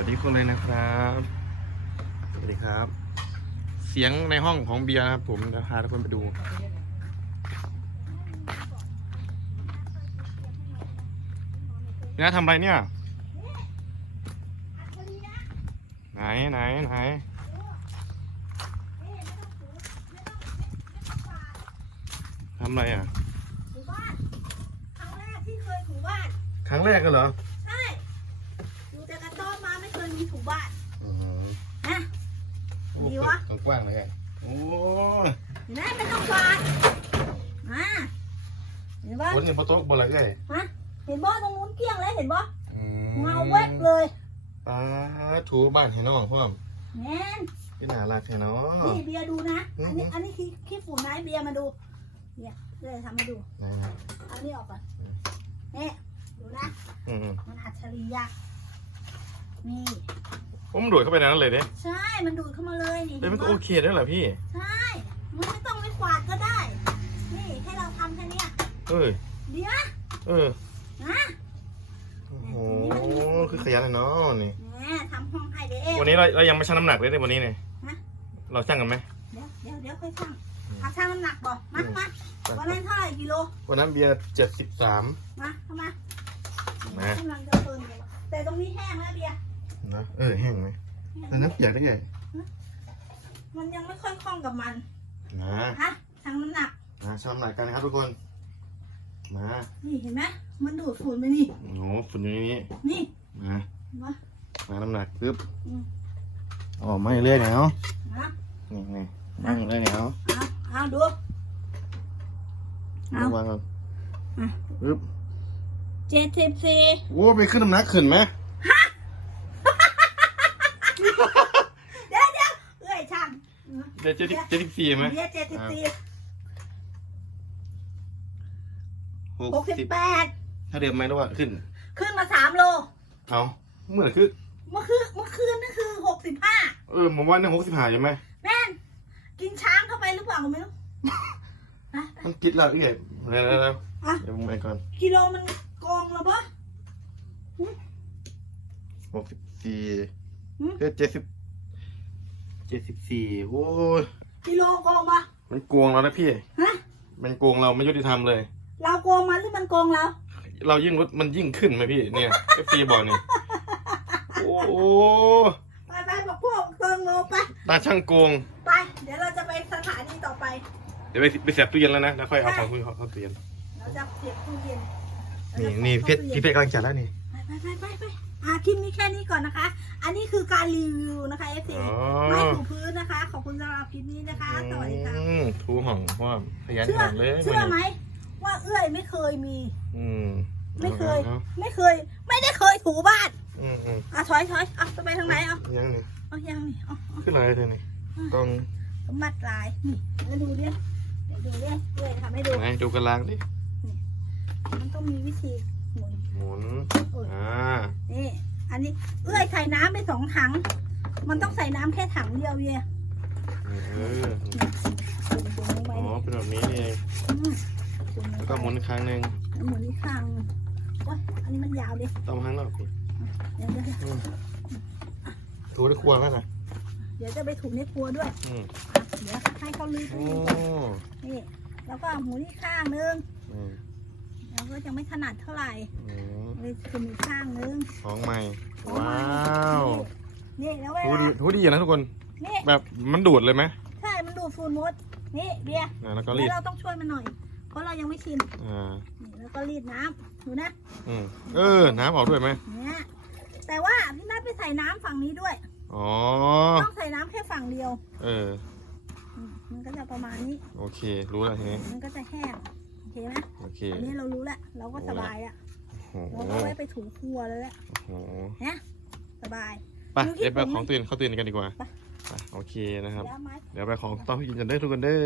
วัสดีคนเลยนะครับ สวัสดีครับ เสียงในห้องของเบียร์นะครับผมจะพาทุกคนไปดู เนี่ยทำอะไรเนี่ย ไหนไหนไหนทำอะไรอะถูบ้านครั้งแรกที่เคยถูบ้านครั้งแรกกันเหรอ ใช่อยู่แต่กระต๊อบมาไม่เคยมีถู บ้านอืมนะดีวะ กว้างๆเลยไงโอ้ยเห็นไหมไม่ต้องกวาดมาเห็นปะคนนี่ปะโต๊ะบนอะไรเอ้ยฮะเห็นบ่ตรงนู้นเกลี้ยงเลยเห็นบ่อืมเงาแวบเลยป้าถูบ้านให้น้องพ่อมแน่นพี่น่ารักแค่น้อนี่เบียร์ดูนะอืมอันนี้อันนี้ขี้ขี้ฝุ่นนะให้เบียร์มาดู เนี่ยเดี๋ยวทำให้ดูไหนเอานี่ออกก่อนนี่ดูนะๆอืมมันอัจฉริยะ นี่ๆผมดูดเข้าไปในนั้นเลยเด้ใช่ มันดูดเข้ามาเลยนี่เอ้ยมันก็ห็โอนปะเคด้วยเหรอพี่ ใช่ มันไม่ต้องไปกวาดก็ได้ นี่ให้เราทำแค่เนี้ยเอ้ยดีนะเออ นะโอ้โหคือขยันเลยเนาะนี่ แหมทำห้องให้เด้วันนี้เราเรายังไม่ชั่งน้ำหนักเลยในวันนี้เนี่ยฮะเราชั่งกันไหม เดี๋ยวเดี๋ยวเดี๋ยวค่อยช่างอืมเอาช่างน้ำหนักบ่มามาวันนั้นเท่าไหร่กิโล วันนั้นเบียร์เจ็ดสิบสามมาเข้ามา มา กำลังจะเปิดอยู่แต่ตรงนี้แห้งแล้วเบียร์ นะเออแห้งไหมอันนั้นเปียกได้ไงมันยังไม่ค่อยคล่องกับมันนะฮะช่างน้ำหนักนะชั่งน้ำหนักกันนะครับทุกคน มา นี่เห็นไหมมันดูดฝุ่นไปนี่โอ้โหฝุ่นอยู่ในนี้ นี่ มามามาน้ำหนักปึ๊บอืมอ๋อไม่เรื่อยแล้วนะนี่ไงนั่งเรื่อยแล้วเอาเอาดูเอาวางก่อนอะปึ๊บเจ็ดสิบสี่โอ้ไปขึ้นน้ำหนักขึ้นไหม เดี๋ยวเดี๋ยวเอ้ยช่าง เดี๋ยวเจ็ดสิบเจ็ดสิบสี่ไหมเบียร์เจ็ดสิบสี่หหกกสิบสิบแปดถ้าเดิมไหมหรือว่าขึ้น ขึ้นมาสามโล เอาเมื่อไหร่คือ เมื่อคืนเมื่อคืนนั่นคือหกสิบห้าเออผมว่าเนี่ยหกสิบห้าใช่ไหมแม่นกินช้างเข้าไปหรือเปล่าก็ไม่รู้นะมันติดแล้วอีกเลยเร็วเร็วเร็วอะเดี๋ยวผมไปก่อนกิโลมันกองแล้วปะ หกสิบสี่หืมเออเจ็ดสิบ เจ็ดสิบสี่โอ้ยกิโลกองปะมันโกงเรานะพี่ ฮะ มันโกงเราไม่ยุติธรรมเลย เราโกงมันหรือมันโกงเรา เรายิ่งลดมันยิ่งขึ้นไหมพี่ เนี่ยเอฟซีบอกนี่โอ้โหไปไปบอกพวกเติมโลไป ตาช่างโกง ไป เดี๋ยวเราจะไปสถานีต่อไป เดี๋ยวไปไปเสียบตู้เย็นแล้วนะแล้วค่อยเอาของคุณเขาเข้าตู้เย็นเราจะเสียบตู้เย็นนี่นี่เพชรพี่เพชรกำลังจัดแล้วนี่ ไปไปไปไปไปอะคลิปนี้แค่นี้ก่อนนะคะ อันนี้คือการรีวิวนะคะเอฟซีอ๋อ ไม่ถูพื้นนะคะ ขอบคุณสำหรับคลิปนี้นะคะ สวัสดีค่ะ อืมทูห่องว่าขยันเชื่ขอนาดเลยเชื่อไหมว่าเอื้อยไม่เคยมี อืมไม่เคย อาไม่เคย ไม่ได้เคยถูบ้านๆอืมอืมอะถอยถอยอะจะไปทางไหนอะยังนี่เอายังนี่เอาเอาขึ้นอะไรเธอนี่กล้องมัดลายนี่แล้วดูดิเดี๋ยวดูดิเอื้อยทำให้ดู ไหนดูกระลางดิมันต้องมีวิธีหมุนหมุนโอ้ยอ่านี่อั นนี้ เอื้อยใส่น้ำไปสองถัง มันต้องใส่น้ำแค่ถังเดียวเวียเออจุ่มลงไปอ๋อนี่เป็นแบบนี้นี่เองอืมจุ่มลงแล้วไปก็หมุนอีกครั้งหนึ่งแล้วหมุนอีกข้างหนึ่งโอ้ยอันนี้มันยาวดิต้องครั้งรอบพี่เดี๋ยวเดี๋ยวเดี๋ยวอืมถูได้ครัวแล้วนะเดี๋ยวจะไปถูในครัวด้วยอืมอะเดี๋ยวให้เขาลื้อโอ้ตู้ก่อนนี่แล้วก็หมุนอีกข้างนึงอืมเรา ก็ยังไม่ถนัดเท่าไหร่อืมเลยคืออีกข้างนึงของใหม่เอาว้ามาวนี่แล้วเวถูลาดีถูดีนะทุกคน นี่แบบมันดูดเลยไหมใช่มันดูดฝุ่นมด นี่เบียร์อ่าแล้วก็รีแล้ดวเราต้องช่วยมันหน่อย เพราะเรายังไม่ชินอ่านี่แล้วก็รีดน้ำดูนะอืมเออ น้ำออกด้วยไหมเนี่ยแต่ว่าพี่นัทไปใส่น้ำฝั่งนี้ด้วย อ๋อ ต้องใส่น้ำแค่ฝั่งเดียวเออ อืมมันก็จะประมาณนี้ โอเค รู้แล้วทีนี้มันก็จะแห้งโอเค ไหมโอเคอันนี้เรารู้แล้วเราก็สบายอะโอ้โหเราก็ไว้ไปถูครัวแล้วแหละโอ้โหนะสบาย ไปเดี๋ยวไปเอาของตื่นเข้าตื่นกันดีกว่าไปไปโอเคนะครับแล้วไหมเดี๋ยวไปของต้องพี่กินกันเด้อทุกคนเด้อ